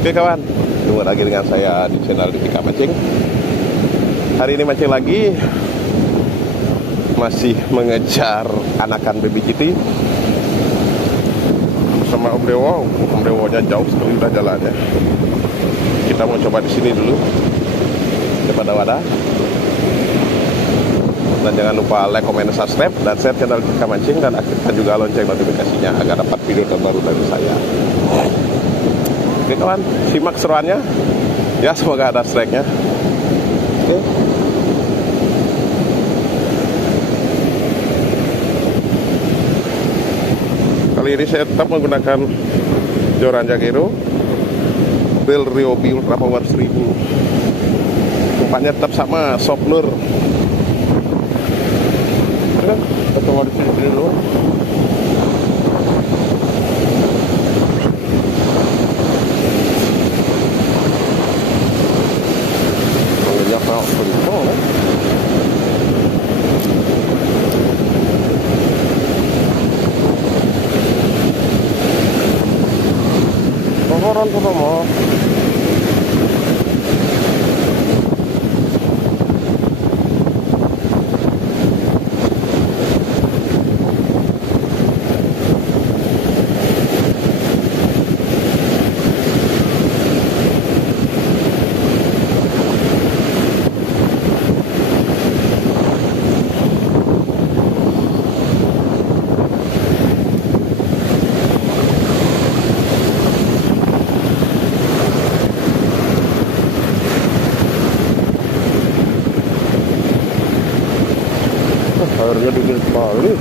Oke kawan, jumpa lagi dengan saya di channel Dipika Mancing. Hari ini mancing lagi, masih mengejar anakan baby GT sama Om Dewo. Om Dewonya jauh sekali udah jalannya. Kita mau coba di sini dulu, daripada wadah. Dan jangan lupa like, comment, dan subscribe, dan share channel Dipika Mancing, dan aktifkan juga lonceng notifikasinya agar dapat video terbaru dari saya. Oke kawan, simak seruannya. Ya, semoga ada strike-nya. Oke. Kali ini saya tetap menggunakan joran Jagero Bell Ryobi Ultra Power 1000. Umpannya tetap sama, soft lure. Kita coba di sini dulu. Koran pertama. Airnya dingin sekali.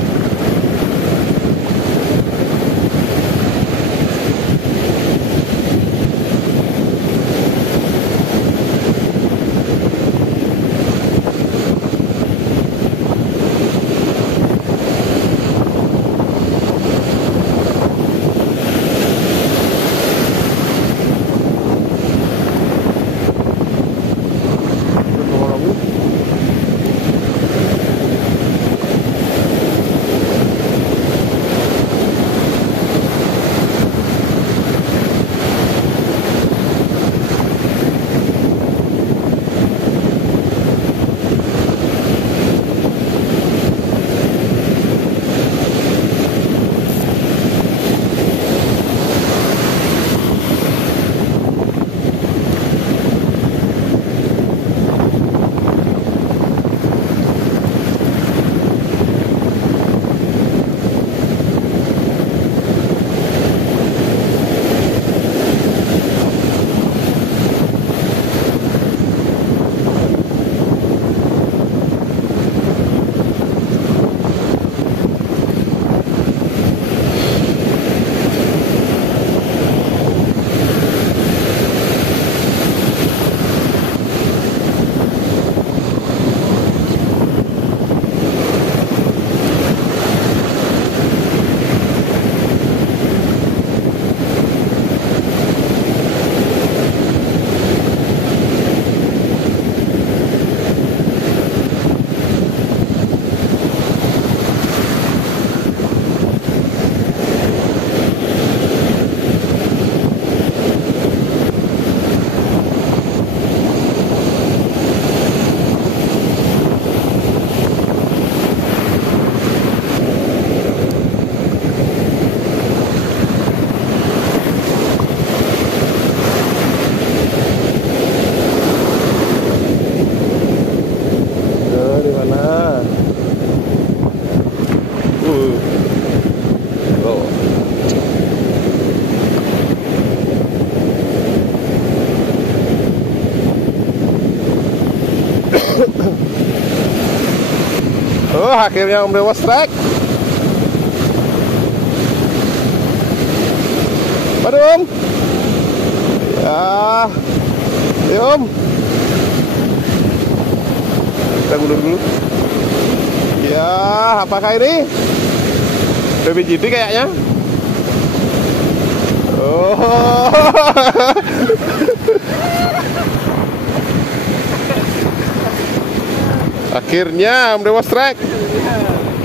Oh, akhirnya Om Dewo strike. Aduh Om. Ya Om. Kita gulur dulu. Ya, apakah ini baby GT kayaknya? Oh. Akhirnya Om Dewo strike.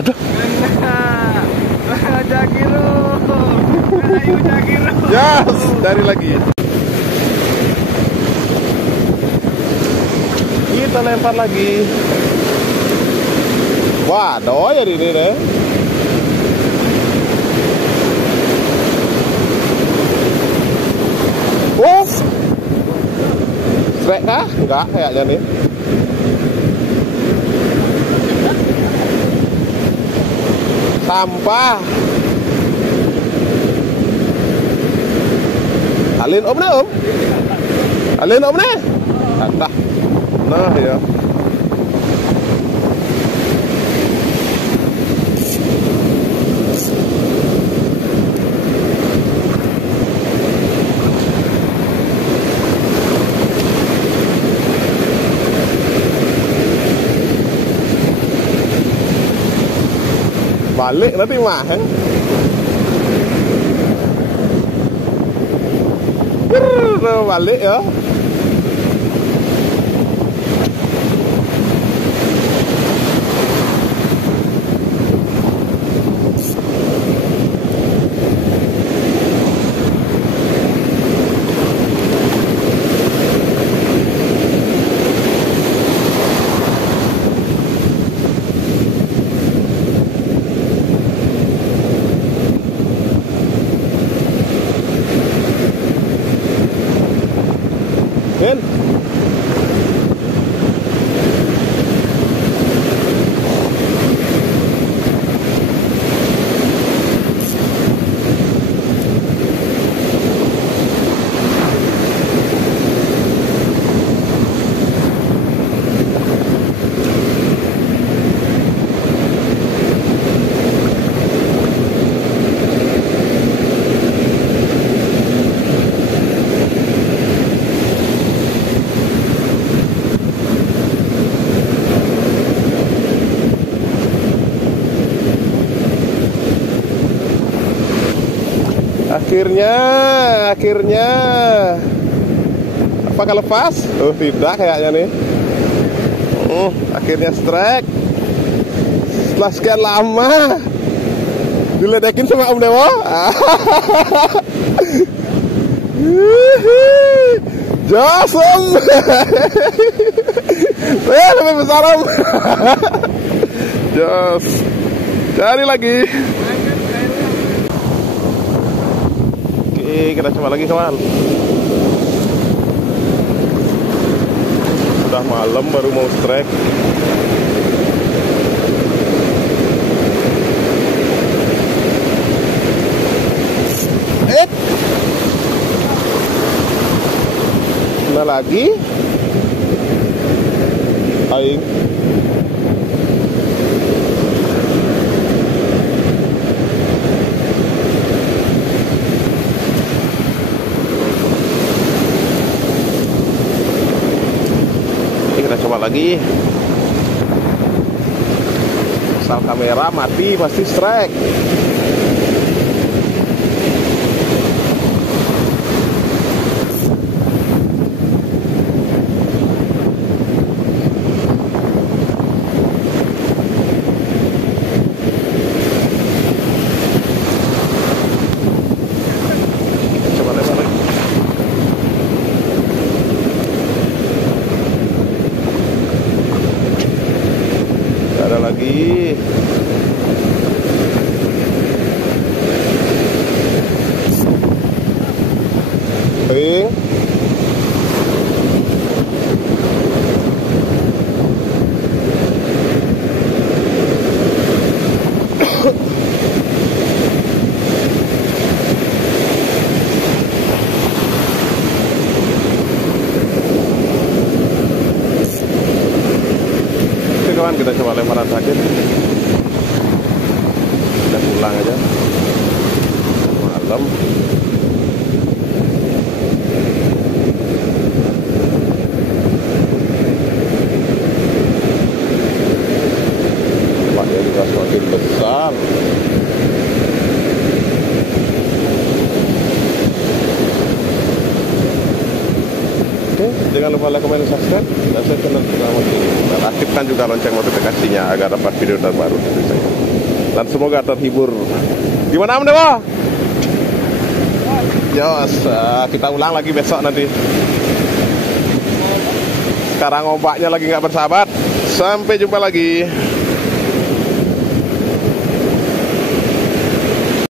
Aduh. Jagero. Ayo Jagero. Yes, dari lagi. kita lempar lagi. Wah, doy ya ini deh. Strek kah? Enggak kayaknya nih. Sampah. Alin om nih om. Alin om nih. Entah. Nah ya. Balik nanti mah. Balik ya. Vin. Akhirnya apakah lepas? Oh tidak kayaknya nih. Akhirnya strike setelah sekian lama diledekin sama Om Dewo. Jos Om. Lebih besar Om. Jos. Cari lagi. Kita coba lagi kawan. Sudah malam baru mau strike. Mana lagi? Aing. Kita coba lagi. Asal kamera mati pasti strike. Coba lempar lagi. Ada lagi. Ping. Kawan, kita coba lemparan sakit. Kita pulang aja. Malam. Tempatnya juga semakin besar. Oke, jangan lupa like, komen, dan subscribe. Dan saya channel Tukang Moncing. Dan aktifkan juga lonceng notifikasinya agar dapat video terbaru dari saya. Dan semoga terhibur. Gimana Om Dewo? Yos, kita ulang lagi besok nanti. Sekarang ombaknya lagi nggak bersahabat. Sampai jumpa lagi.